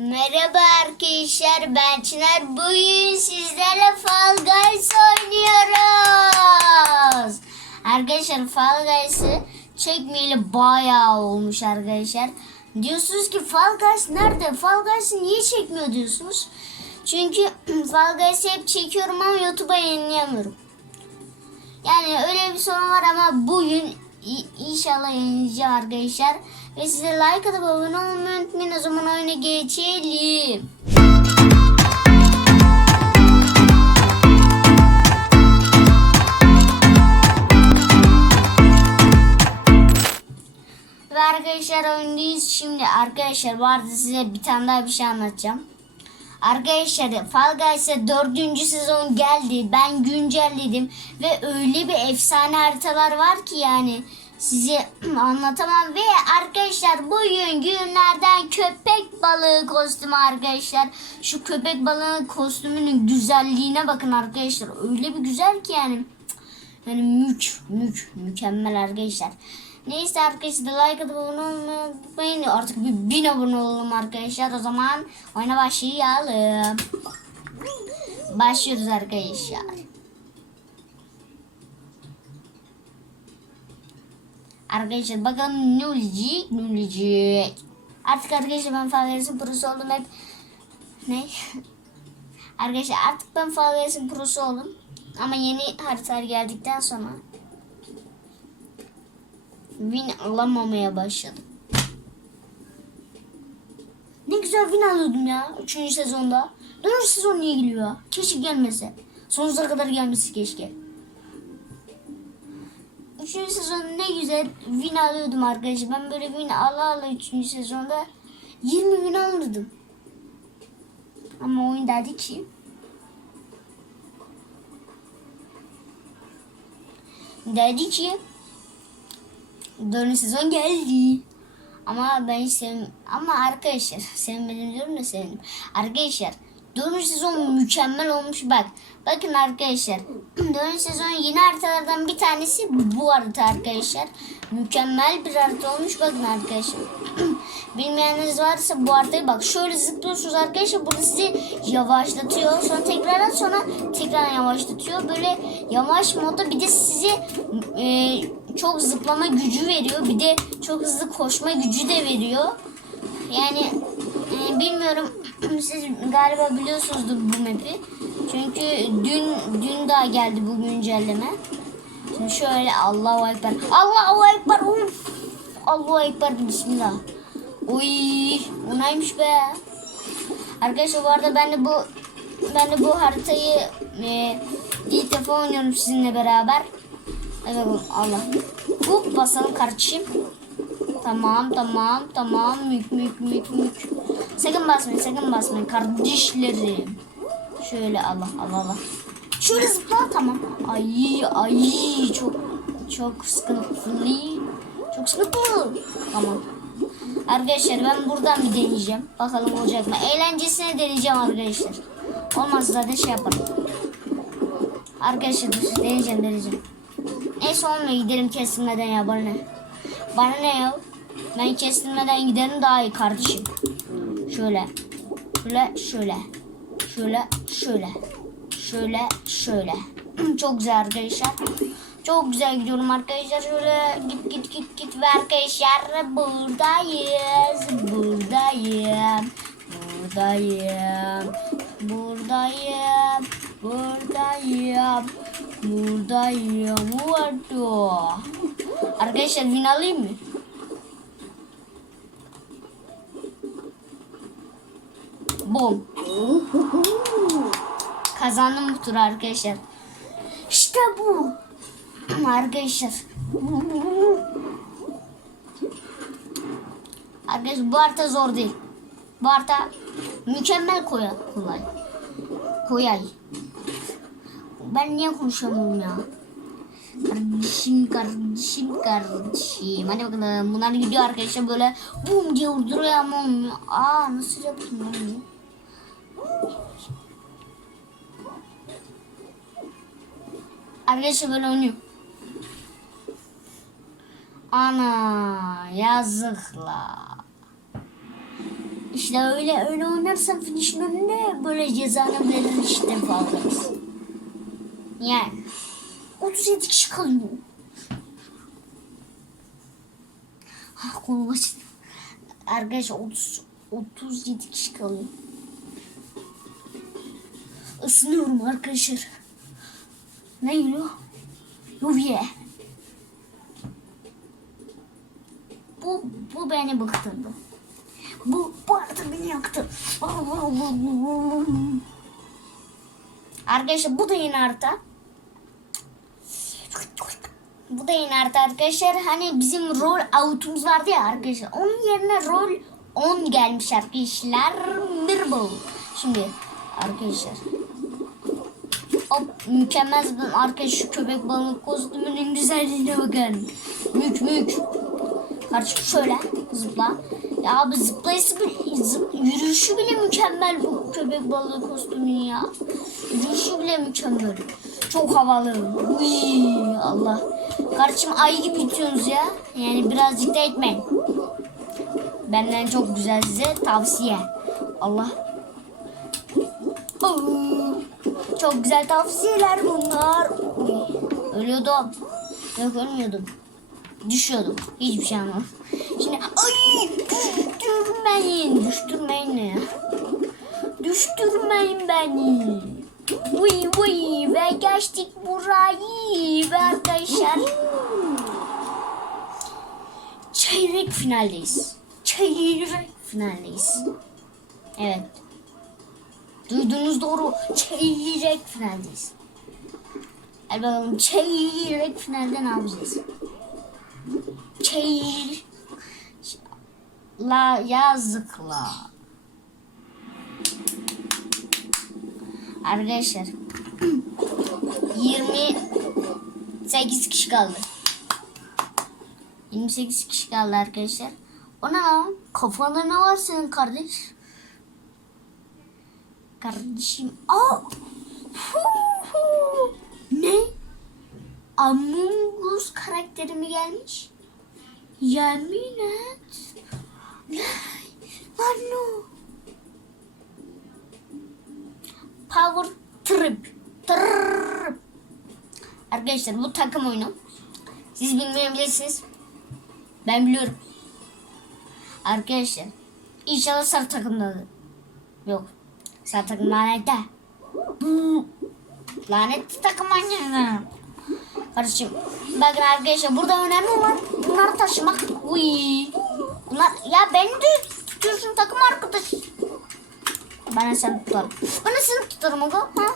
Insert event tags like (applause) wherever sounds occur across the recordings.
Merhaba arkadaşlar ben Çınar. Bugün sizlerle Fall Guys oynuyoruz. Arkadaşlar Fall Guys'ı çekmeyeli bayağı olmuş arkadaşlar. Diyorsunuz ki Fall Guys nerede? Fall Guys'ı niye çekmiyor diyorsunuz. Çünkü (clears throat) Fall Guys'ı hep çekiyorum ama YouTube'a yayınlayamıyorum. Yani öyle bir sorun var ama bugün inşallah yayınlayacağım arkadaşlar. Ve size like atıp abone olmayı unutmayın. O zaman oyuna geçelim. Ve arkadaşlar oyundayız. Şimdi arkadaşlar bu arada size bir tane daha bir şey anlatacağım. Arkadaşlar Fall Guys'a dördüncü sezon geldi. Ben güncelledim ve öyle bir efsane haritalar var ki yani size anlatamam. Ve arkadaşlar bugün günlerden köpek balığı kostümü arkadaşlar. Şu köpek balığı kostümünün güzelliğine bakın arkadaşlar. Öyle bir güzel ki yani. Yani mük mük mükemmel arkadaşlar. Neyse arkadaşlar like atıp abone olmayı. Artık bir bin abone olalım arkadaşlar. O zaman oyuna başlayalım. Başlıyoruz arkadaşlar. Arkadaşlar bakalım ne olacak ne olacak. Artık arkadaşlar ben Favorisin Pro'su oldum hep. Ne? (laughs) Arkadaşlar artık ben Favorisin Pro'su oldum. Ama yeni haritalar geldikten sonra win alamamaya başladım. Ne güzel win alıyordum ya 3. sezonda. 4. sezon niye geliyor? Keşke gelmese. Sonsuza kadar gelmesi keşke. 3. sezon ne güzel win alıyordum arkadaşlar. Ben böyle win ala ala 3. sezonda 20 win alırdım. Ama oyun dedi ki dedi ki dördüncü sezon geldi. Ama ben sevm ama arkadaşlar sevmedim diyorum da sevdim. Arkadaşlar dördüncü sezon mükemmel olmuş bak. Bakın arkadaşlar (clears throat) dördüncü sezon yeni haritalardan bir tanesi bu harita arkadaşlar. Mükemmel bir harita olmuş bakın arkadaşlar. (clears throat) Bilmeyeniniz varsa bu haritayı bak şöyle zıplıyorsunuz arkadaşlar burada sizi yavaşlatıyor. Sonra tekrardan sonra tekrar yavaşlatıyor. Böyle yavaş modda bir de sizi e, çok zıplama gücü veriyor. Bir de çok hızlı koşma gücü de veriyor. Yani e, bilmiyorum siz galiba biliyorsunuzdur bu map'i. Çünkü dün dün daha geldi bu güncelleme. Şimdi şöyle Allahu Ekber. Allahu Ekber. Uf. Allahu Ekber. Bismillah. Uy, o neymiş be? Arkadaşlar bu arada ben de bu ben de bu haritayı e, ilk defa oynuyorum sizinle beraber. Evet Allah. Hop basalım kardeşim. Tamam tamam tamam mük mük mük mük. Sakın basmayın sakın basmayın kardeşlerim. Şöyle Allah Allah Allah. Şöyle zıpla tamam. Ay ay çok çok sıkıntılı. Çok sıkıntılı. Tamam. Arkadaşlar ben buradan bir deneyeceğim. Bakalım olacak mı? Eğlencesine deneyeceğim arkadaşlar. Olmazsa zaten şey yaparım. Arkadaşlar deneyeceğim deneyeceğim. Neyse olmuyor gidelim kestirmeden ya bana ne? Bana ne ya? Ben kestirmeden giderim daha iyi kardeşim. Şöyle. Şöyle şöyle. Şöyle şöyle. Şöyle şöyle. (clears throat) Çok güzel arkadaşlar. Çok güzel gidiyorum arkadaşlar. Şöyle git git git git ve arkadaşlar buradayız. Buradayım. Buradayım. Buradayım. Buradayım. Buradayım. Burada. Arkadaşlar win alayım mı? Bom. Kazandım bu turu arkadaşlar. İşte bu. arkadaşlar. Arkadaşlar bu harita zor değil. Bu harita mükemmel kolay. Kolay. Kolay. Ben niye konuşamıyorum ya? Kardeşim, kardeşim, kardeşim. Hadi bakalım. Bunlar gidiyor arkadaşlar böyle bum diye vurduruyor ama olmuyor. Aa nasıl yaptım ben? Arkadaşlar böyle oynuyor. Ana yazıkla. İşte öyle öyle oynarsan finish'in önünde böyle cezanı verir işte fazlası. Yani 37 kişi kalıyor. Ah kolum açtı. Arkadaşlar 30, 37 kişi kalıyor. Isınıyorum arkadaşlar. Ne geliyor? Yuviye. Bu, bu beni bıktırdı. Bu, bu arada beni yaktı. Arkadaşlar bu da yeni harita. Bu da yeni harita arkadaşlar. Hani bizim rol outumuz vardı ya arkadaşlar. Onun yerine rol 10 gelmiş arkadaşlar. Mirbo. Şimdi arkadaşlar. Hop mükemmel zıplam. Arkadaşlar şu köpek balığı kostümünün güzelliğine bakın. Mük mük. Kardeşim şöyle zıpla. Ya abi zıplayısı bile, zıp, yürüyüşü bile mükemmel bu köpek balığı kostümün ya. Yürüyüşü bile mükemmel. Çok havalı. Uy, Allah. Kardeşim ay gibi bitiyorsunuz ya. Yani birazcık da etmeyin. Benden çok güzel size tavsiye. Allah. Oo, Çok güzel tavsiyeler bunlar. Ölüyordum. Yok ölmüyordum. Düşüyordum. Hiçbir şey anlamadım. Şimdi ay düşürmeyin. Düşürmeyin ne ya? Düşürmeyin beni. Uy uy ve geçtik burayı ve arkadaşlar çeyrek finaldeyiz. Çeyrek finaldeyiz. Evet. Duydunuz doğru. Çeyrek finaldeyiz. Hadi bakalım çeyrek finalde ne yapacağız? Çeyir... La yazıkla. Arkadaşlar 28 kişi kaldı. 28 kişi kaldı arkadaşlar. O ne lan? Kafanda ne var senin kardeş? Kardeşim. Aa! Ne? Among Us karakteri mi gelmiş? Yemin et. Lan. Power Trip. Trip. Arkadaşlar bu takım oyunu. Siz bilmeyebilirsiniz. Ben biliyorum. Arkadaşlar inşallah sarı takımdadır. Yok. Sarı takım lanette. Lanetli takım oynayalım. Kardeşim bakın arkadaşlar burada önemli olan bunları taşımak. Uy. Bunlar ya beni de tutuyorsun takım arkadaş. Ben seni tutarım. Ben seni tutarım aga. Ha?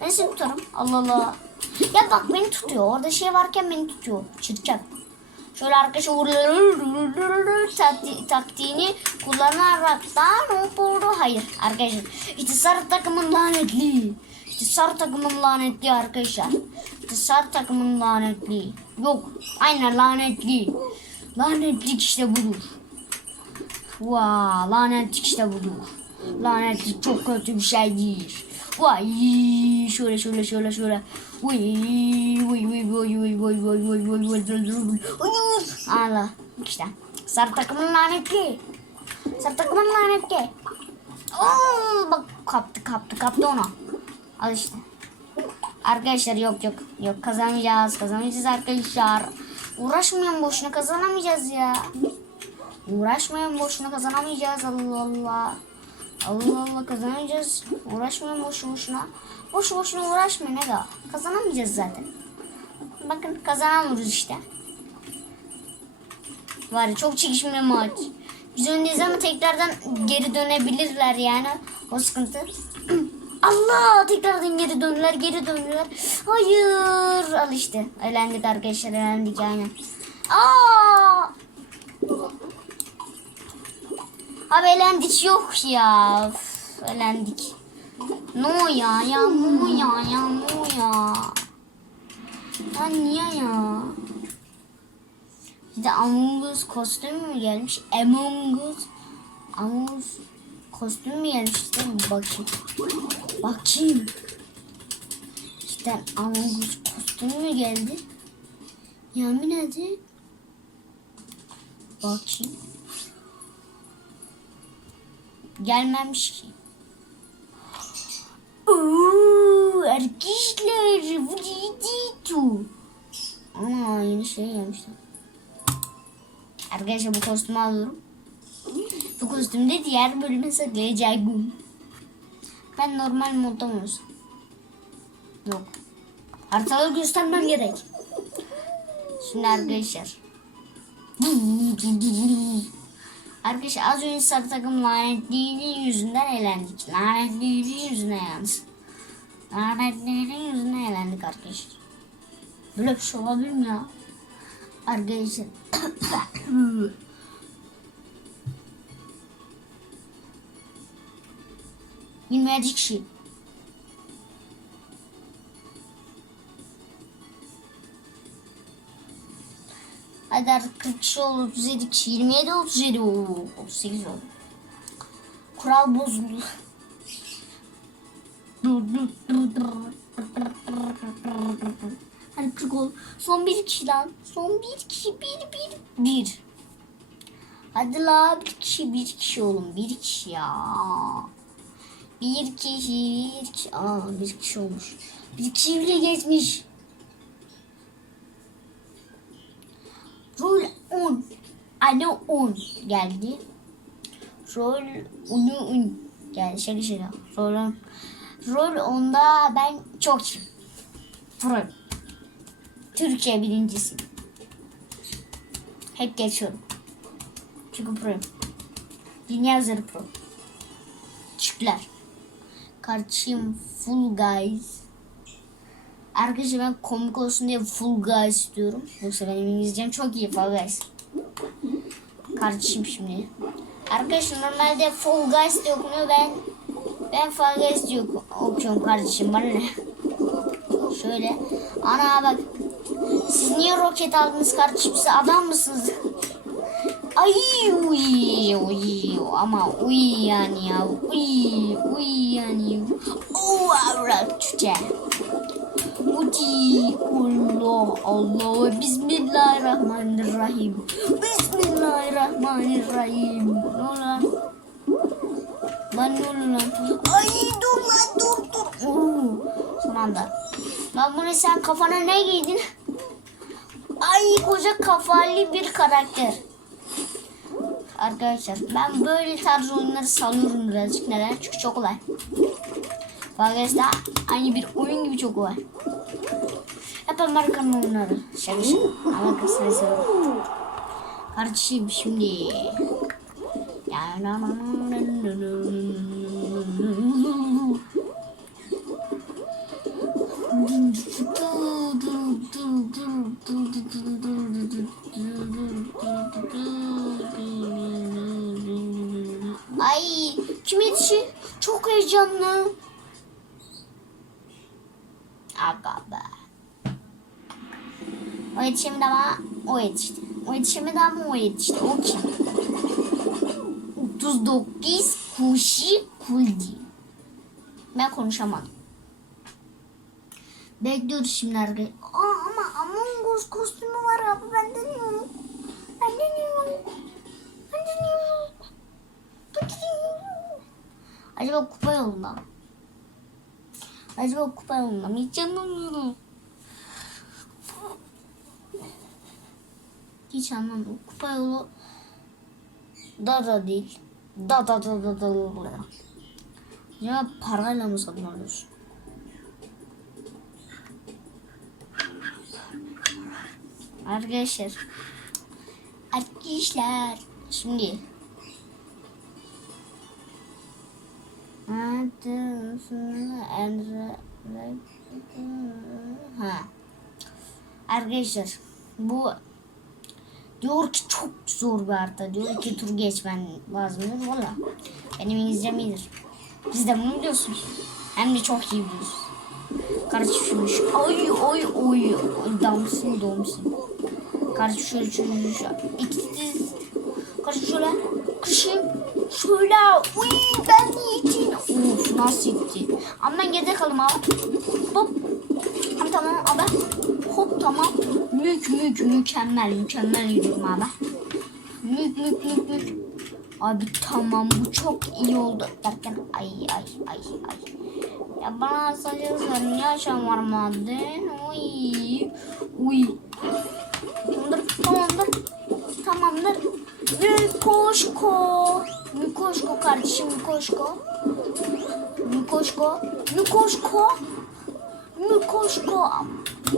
Ben seni tutarım. Allah Allah. Ya bak beni tutuyor. Orada şey varken beni tutuyor. Çirkef. Şöyle. Takti, taktiğini kullanaraktan hop oldu. Hayır arkadaşlar. İşte sarı takımın lanetli. İşte sarı takımın lanetli arkadaşlar. İşte sarı takımın lanetli. Yok. Aynen lanetli. İşte budur. Vaa lanetlik işte budur. Lanetlik çok kötü bir. Vay şöyle şöyle şöyle şöyle. Allah işte. Sarı takımın lanetli. Sarı takımın lanetli. Oo, bak kaptı kaptı kaptı onu. Al işte. Arkadaşlar yok yok yok kazanacağız kazanacağız arkadaşlar. Uğraşmayın boşuna kazanamayacağız ya. Uğraşmayın boşuna kazanamayacağız Allah Allah. Allah Allah kazanacağız. Uğraşmayın boşu boşuna. Boşu boşuna uğraşmayın daha. Kazanamayacağız zaten. Bakın kazanamıyoruz işte. Var ya çok çekişmeli maç. Biz öndeyiz ama tekrardan geri dönebilirler yani. O sıkıntı. (clears throat) Allah tekrardan geri döndüler geri döndüler. Hayır al işte. Elendik arkadaşlar elendik aynen. Aa! Abi elendik yok ya. Üf, elendik. No ya ya no ya ya no ya. Ya niye ya? Bir de Among Us kostüm mü gelmiş? Among Us. Among Us kostüm mü gelmiş? Mi? Bakayım. Bakayım. İşte Among Us kostüm mü geldi? Yemin ederim. Bakayım. Gelmemiş ki. Arkadaşlar ciddi Ana yeni şey gelmişler. Arkadaşlar bu kostümü alıyorum. Bu kostümde diğer bölüme saklayacağım. Ben normal modda mı olsam? Yok. Haritaları göstermem gerek. Şimdi arkadaşlar. Arkadaşlar az önce sarı takım lanetliliği yüzünden eğlendik. Lanetliliği yüzünden yalnız. Lanetliliği yüzünden eğlendik arkadaşlar. Böyle bir şey olabilir mi ya? Arkadaşlar. (coughs) Bilmedik kişi. Hadi artık 40 kişi oldu, 37 kişi, 27 37 Oo, 38 oldu. Kural bozuldu. Hadi 40 oldu. Son bir kişi lan. Son bir kişi, bir, bir, bir. Hadi la bir kişi, bir kişi oğlum, bir kişi ya. Bir kişi, bir kişi. Aa bir kişi olmuş. Bir kişi bile geçmiş. Rol 10. Alo 10 geldi. Rol 10'u 10 geldi. Şaka şaka. Rol 10. Rol 10'da ben çok. Pro. Türkiye birincisi. Hep geçiyorum. Çünkü proyum. Dünya üzeri pro. Çükler. Kardeşim Full Guys. Arkadaşlar ben komik olsun diye Full Guys istiyorum. Yoksa benim İngilizcem çok iyi Full Guys. Kardeşim şimdi. Arkadaşlar normalde Full Guys diye okunuyor. Ben ben Full Guys okuyorum kardeşim. Bana ne? Şöyle. Ana bak. Siz niye roket aldınız kardeşim? Siz adam mısınız? Ay uy uy ama uy yani ya uy uy yani o avrat tüte Uti Allah Allah Bismillahirrahmanirrahim Bismillahirrahmanirrahim ne lan lan ne oluyor lan ay dur lan dur dur Oo, son anda lan bunu sen kafana ne giydin ay koca kafalı bir karakter Arkadaşlar ben böyle tarz oyunları salıyorum birazcık. Neden? Çünkü çok kolay. Fakat aynı bir oyun gibi çok kolay. Hep Amerikan oyunları. Şaka şaka. Amerikan sayısı. Kardeşim şimdi. Ay kim yetişi? Çok heyecanlı. Aga be. O yetişemedi ama o yetişti. O yetişemedi ama o yetişti. O kim? 39 kuşi kuldi. Ben konuşamadım. Bekliyoruz şimdi arkadaşlar. Aa ama Among Us kostümü var abi ben deniyorum. Ben deniyorum. Ben deniyorum. Ben deniyorum. Acaba kupa yolunda? Acaba kupa yolunda mı? Hiç anlamıyorum. Hiç anlamadım. Kupa yolu da da değil. Da da da da da da. Ya parayla mı satın alıyorsun? Arkadaşlar. Arkadaşlar. Şimdi. Ha. Arkadaşlar bu diyor ki çok zor bir harita. Diyor ki tur geçmen lazım diyor. Valla benim İngilizcem iyidir. Siz de bunu biliyorsunuz. Hem de çok iyi biliyorsunuz. Kardeşim şunu şu. Oy oy oy. Damsın damsın. Kardeşim şöyle şöyle şöyle. İkisi. Kardeşim şöyle. Kışım. Şöyle. Uy ben yiğitim. Of nasıl gitti. Ama ben geride kaldım abi. Hop. Tamam tamam abi. Hop tamam. Mük mük mükemmel mükemmel gidiyorum abi. Mük mük mük mük. Abi tamam bu çok iyi oldu derken ay ay ay ay. Ya bana sadece sen niye aşağı varmadın? Uy. Uy. Tamamdır tamamdır. Tamamdır. Mikoşko. Mikoşko kardeşim Mikoşko. Mikoşko. Mikoşko. Mikoşko.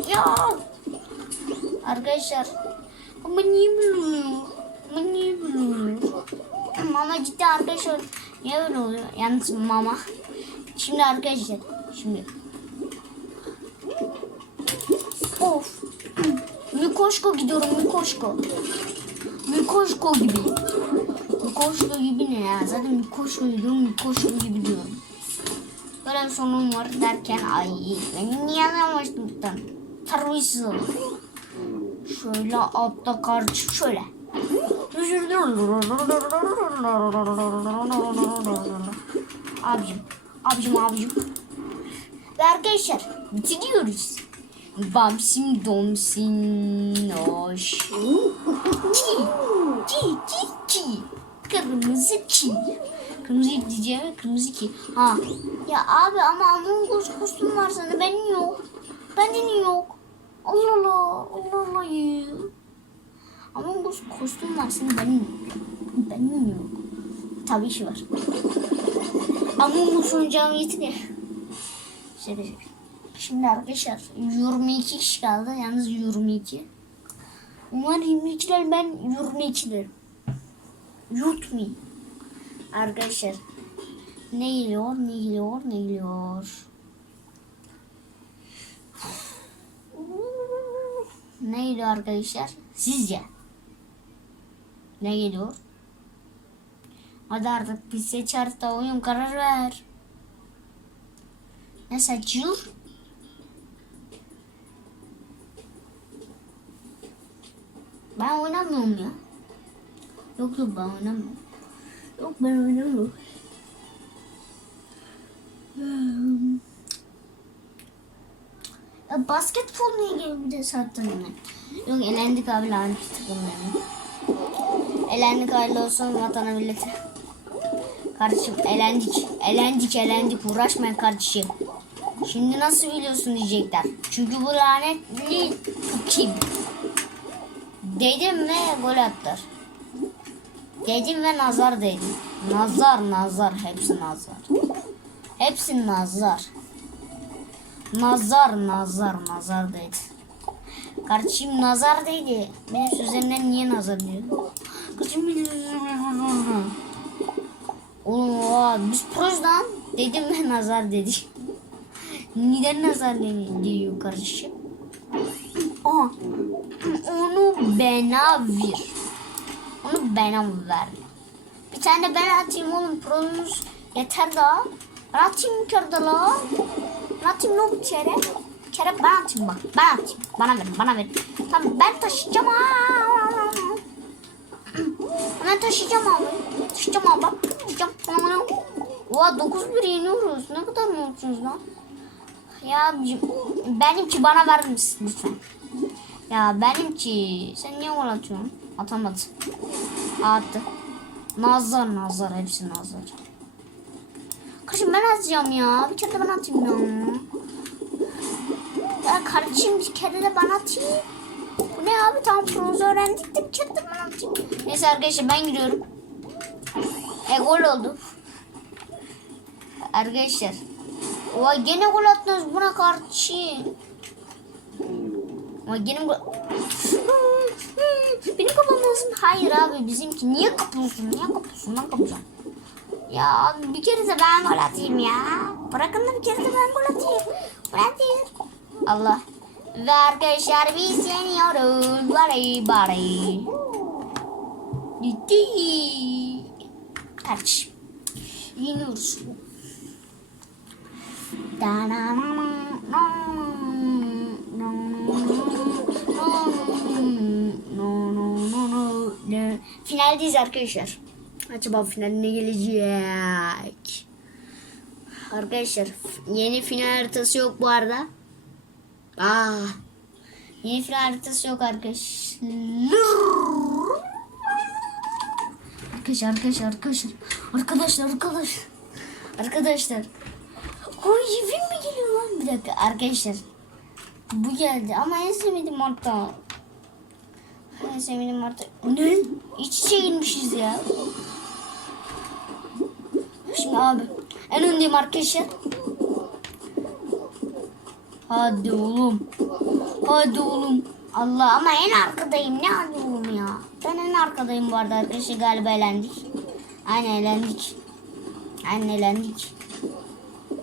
Ya. Arkadaşlar. Ama niye oluyor? Ama niye oluyor? Mama ciddi arkadaşlar. Niye böyle oluyor? Yalnız mama. Şimdi arkadaşlar. Şimdi. Of. Mikoşko gidiyorum Mikoşko. Mikoşko gibi. Mikoşko gibi ne ya? Zaten Mikoşko gidiyorum Mikoşko gibi diyorum. Bir sorunum var derken ay ben niye anlamamıştım Terbiyesiz. Şöyle altta karşı şöyle. Abicim, abicim, abicim. Ve arkadaşlar bitiriyoruz. Bamsim domsin hoş. Ki, ki, ki, ki. Kırmızı ki. Kırmızı diyeceğim kırmızı ki. Ha. Ya abi ama Among Us kostüm var sana benim yok. Benim yok. Allah Allah. Allah Allah ya. Among Us kostüm var senin benim yok. Benim yok. Tabii ki var. Among Us oynayacağım yeter. Şaka şaka. Şimdi arkadaşlar 22 kişi kaldı. Yalnız 22. Umarım 22'ler ben 22'lerim. Yutmayın. Arkadaşlar ne geliyor ne geliyor ne geliyor. Ne geliyor arkadaşlar? Sizce? Ne geliyor? Hadi artık bir seç harita oyun karar ver. Ne seçiyor? Ben oynamıyorum ya. Yok yok ben oynamıyorum. Yok ben oynamıyorum. Hmm. Ya basketbolla ilgili bir de sattım ben. Yok elendik abi lanet takımlarını. Elendik hayırlı olsun vatana millete. Kardeşim elendik. Elendik elendik uğraşmayın kardeşim. Şimdi nasıl biliyorsun diyecekler. Çünkü bu lanetli kim? Dedim ve gol attır. Dedim ve nazar dedim. Nazar nazar hepsi nazar. Hepsi nazar. Nazar nazar nazar dedi. Kardeşim nazar dedi. Benim sözlerimden niye nazar diyor? Kardeşim Oğlum oha, biz proz lan. Dedim ve nazar dedi. Neden nazar diyor kardeşim? Aa, onu bana ver. Onu bana ver. Bir tane ben atayım oğlum. Prozumuz yeter daha. Ben atayım bir kere de la. Ben atayım ne kere. Bir kere ben atayım bak. Ben atayım. Bana ver bana ver. Tamam ben taşıyacağım. Aa. Ben taşıyacağım abi. Taşıyacağım abi. bak. Taşıyacağım. Oha 9-1 yeniyoruz. Ne kadar mutluyuz lan. Ya benimki bana verir misin lütfen? Ya benimki sen niye gol atıyorsun? Atamadı. Attı. Nazar nazar hepsi nazar. Kardeşim ben atacağım ya. Bir kere de ben atayım ya. Ya kardeşim bir kere de ben atayım. Bu ne abi tam bronz öğrendik de bir kere de ben atayım. Neyse arkadaşlar ben gidiyorum. E gol oldu. Arkadaşlar. Oha gene gol attınız buna karşı. Ama gene gol... Benim kapam lazım. Hayır abi bizimki. Niye kapıyorsun? Niye kapıyorsun? Ben kapacağım. Ya bir kere de ben gol atayım ya. Bırakın da bir kere de ben gol atayım. Bırakın. Allah. Ve arkadaşlar biz yeniyoruz. Bari bari. Gitti. Kardeşim. Yeniyoruz. Finaldeyiz arkadaşlar. Acaba final ne gelecek? Arkadaşlar yeni final haritası yok bu arada. Aa, yeni final haritası yok arkadaşlar. Arkadaşlar arkadaşlar arkadaşlar. Arkadaşlar arkadaşlar. Arkadaşlar. Ay evim mi geliyor lan? Bir dakika arkadaşlar. Bu geldi ama en sevmediğim marta. En sevmediğim marta. Ne? İç içe girmişiz ya. Şimdi abi. En öndeyim arkadaşlar. Hadi oğlum. Hadi oğlum. Allah ama en arkadayım. Ne hadi oğlum ya. Ben en arkadayım bu arada arkadaşlar galiba elendik. Aynen elendik. Aynen elendik.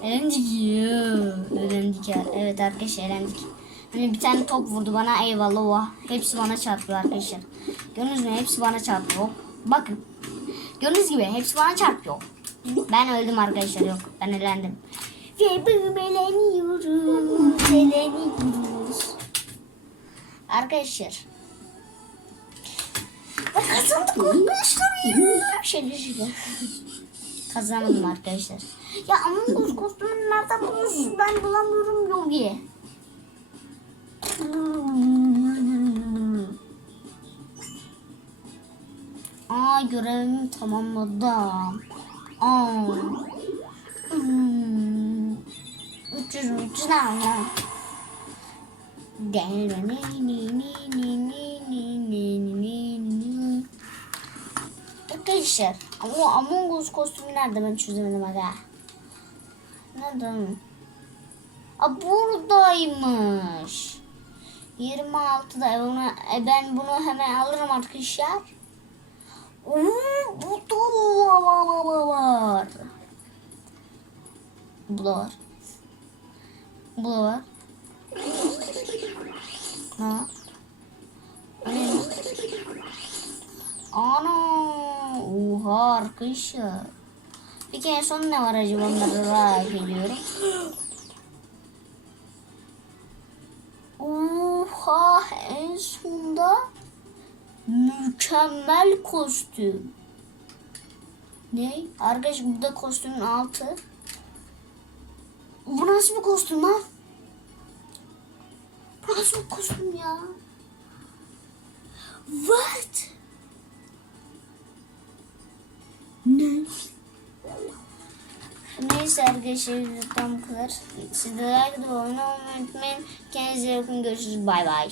Elendik ya. Elendik ya. Evet arkadaşlar elendik. Hani bir tane top vurdu bana eyvallah oha. Hepsi bana çarpıyor arkadaşlar. Gördünüz mü? Hepsi bana çarpıyor. Bakın. Gördüğünüz gibi hepsi bana çarpıyor. Ben öldüm arkadaşlar yok. Ben elendim. Ve bugün eleniyoruz. Arkadaşlar. Ve kazandık arkadaşlar. Şöyle şöyle. Kazandım arkadaşlar. Ya Among Us kostümünü nerede bulmuşsunuz? Ben bulamıyorum Yogi. Aa görevimi tamamladım. Aa. Hmm. 300 300 ne? Arkadaşlar ama Among Us kostümü nerede ben çözemedim aga. Nerede? Aa buradaymış. 26'da e, onu, e, ben bunu hemen alırım arkadaşlar. Oo, bu da var. Bu da var. Bu da var. Ha? Ana! Oha arkadaşlar. Peki en son ne var acaba onları merak ediyorum. Oha en sonda mükemmel kostüm. Ne? Arkadaş burada kostümün altı. Bu nasıl bir kostüm lan? Bu nasıl bir kostüm ya? What? Ne? Neyse arkadaşlar bu kadar. Siz de abone olmayı unutmayın. Kendinize iyi bakın. Görüşürüz. Bay bay.